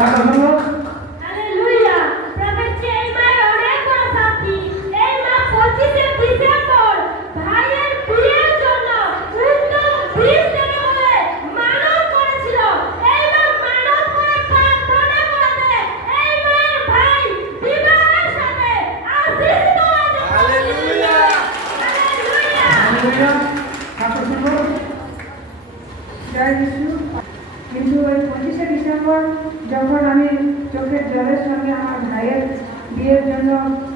থাকা শুনো হালেলুয়া প্রভেচ্ছি বলে করে কিন্তু ওই পঁচিশে ডিসেম্বর যখন আমি চোখের জলের সঙ্গে আমার ভাইয়ের বিয়ের জন্য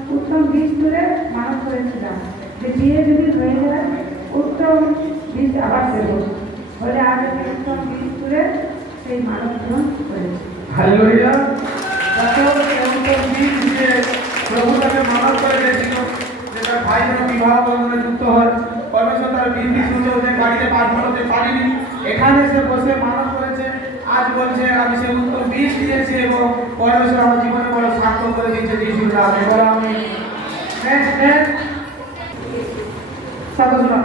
উত্তম বীজ তুলে মানব করেছিলাম, যে বিয়ে যদি হয়ে যায়, উত্তম বীজ আবার দেব। ফলে আজ আমি উত্তম বীজ তুলে সেই মানব গ্রহণ করেছি। করে যুক্ত এখানে সে বসে মানব করেছে আজ বলছে, আমি সে উত্তর বীজ দিয়েছি এবং পরমেশ্বর আমার জীবনে বড় সার্থক করে দিয়েছে যিশুর নামে বলো আমি। নেক্সট নেক্সট সাথে শোনো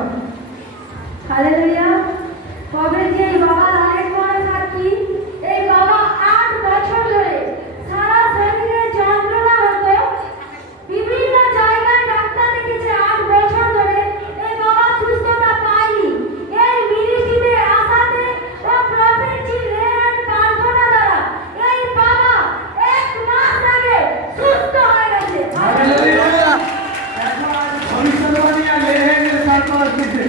হালেলুয়া কবে যে এই বাবার আরেক বড় সাক্ষী এই বাবা আট বছর ধরে সারা শরীরে যন্ত্রণা হতো বিভিন্ন জায়গায় ডাক্তার দেখেছে আট বছর ধরে এই বাবা সুস্থতা পায়নি এই মিনিস্ট্রিতে আসাতে ও প্রফেসি লেন প্রার্থনা দ্বারা এই বাবা এক মাস আগে সুস্থ হয়ে গেছে হালেলুয়া এখন ভবিষ্যৎবাণী আর লেহেঙ্গের সার্থক আসছে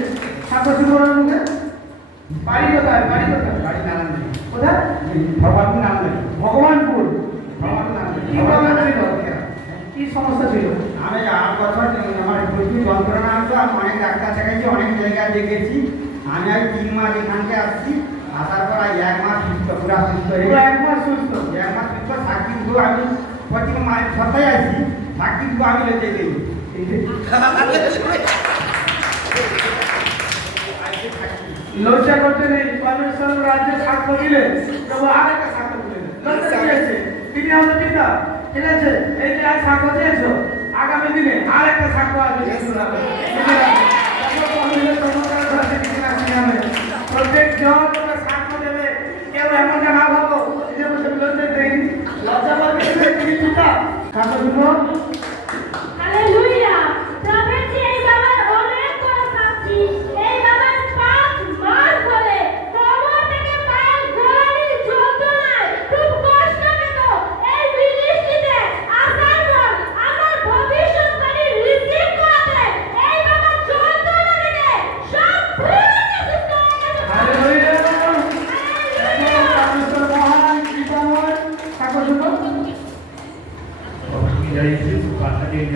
সাথে শুনো মুখে বাড়ি কোথায়? বাড়ি কোথায়? বাড়ি নারায়ণ নেই কোথায়? ভগবান নাম নেই ভগবানপুর? ভগবান নাম কি ছিল? কি সমস্যা ছিল? আমি আট বছর আমার প্রচুর যন্ত্রণা আসতো আমি অনেক ডাক্তার দেখাইছি অনেক জায়গায় দেখেছি। আমি আজ তিন মাস এখানকে আসছি আসার পর এক মাস সুস্থ পুরা সুস্থ হয়ে এক মাস সুস্থ? এক মাস সুস্থ দিব আমি প্রতি মায়ের সপ্তাহে আছি সাক্ষী দিব আমি লেতে দিই লজ্জা করতে নেই পরমেশ্বর রাজ্যে সাক্ষ্য দিলে তবু আরেকটা সাক্ষ্য দিলেন। লজ্জা দিয়েছে তিনি আমাদের পিতা। ঠিক আছে? এই যে সাক্ষ্য দিয়েছ আগামী দিনে আরেকটা সাক্ষ্য আসবে যিশুর নামে। মনে রাখবে। তারপর পরমেশ্বর চমৎকার করেছে যিশুর নামে। প্রত্যেক জন তোমরা সাক্ষ্য দেবে কেউ এমনটা না ভাবো যে বসে লজ্জা দেই লজ্জা করবে তিনি পিতা সাক্ষ্য শুনো হালেলুয়া প্রভেচ্ছি এই বাবার অনেক বড় সাক্ষী এই বাবার পাঁচ মাস ধরে কোমর থেকে পায়ের গোড়ালির যন্ত্রণায় খুব কষ্ট পেত এই মিনিস্ট্রিতে আসার পর আমার ভবিষ্যৎবাণী রিসিভ করাতে এই বাবার যন্ত্রণা থেকে সম্পূর্ণ সুস্থ হয়ে গেছে হালেলুয়া এখন পরমেশ্বর মহান কৃপাময় সাক্ষ্য শুনো অফিসে যাইছি তো পাঁচটা ঠিক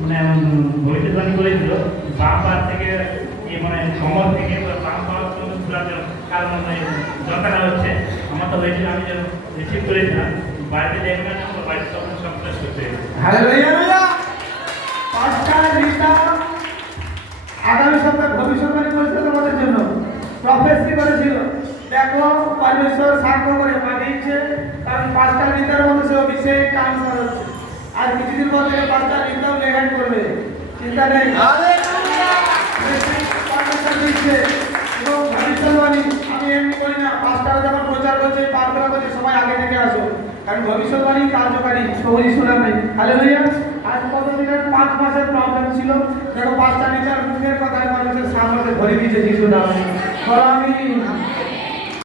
মানে ভবিষ্যৎবাণী করেছিল বাম পা থেকে মানে সমর থেকে বাম পা কারণ যন্ত্রণা হচ্ছে আমার তো হয়েছিল আমি যখন রিসিভ করেছিলাম বাড়িতে দেখবেন আমার বাড়িতে তখন সব কাজ করতে হালেলুয়া পাঁচটা রিতা আগামী সপ্তাহে ভবিষ্যৎবাণী করেছে তোমাদের জন্য প্রফেসি করেছিল পরমেশ্বর সাক্ষ্য করে পাঠিয়েছে। কারণ পাঁচটা রিতার মধ্যে সে অভিষেক হচ্ছে। আর কিছুদিন পর থেকে পাঁচটা রিতাও লেখান করবে। চিন্তা নেই। পরমেশ্বর দিচ্ছে। এবং ভবিষ্যৎবাণী আমি এমনি করি না পাঁচটারা যখন প্রচার করছে প্রার্থনা করছে সবাই আগে থেকে আসো। কারণ ভবিষ্যৎবাণী কার্যকারী সবুজ শোনাবে হালেলুয়া আজ কত দিনের? পাঁচ মাসের প্রবলেম ছিল। দেখো পাঁচটা লিটার মুখের কথায় মানুষের সামনে ধরে দিয়েছে যিশু নামে। আমি।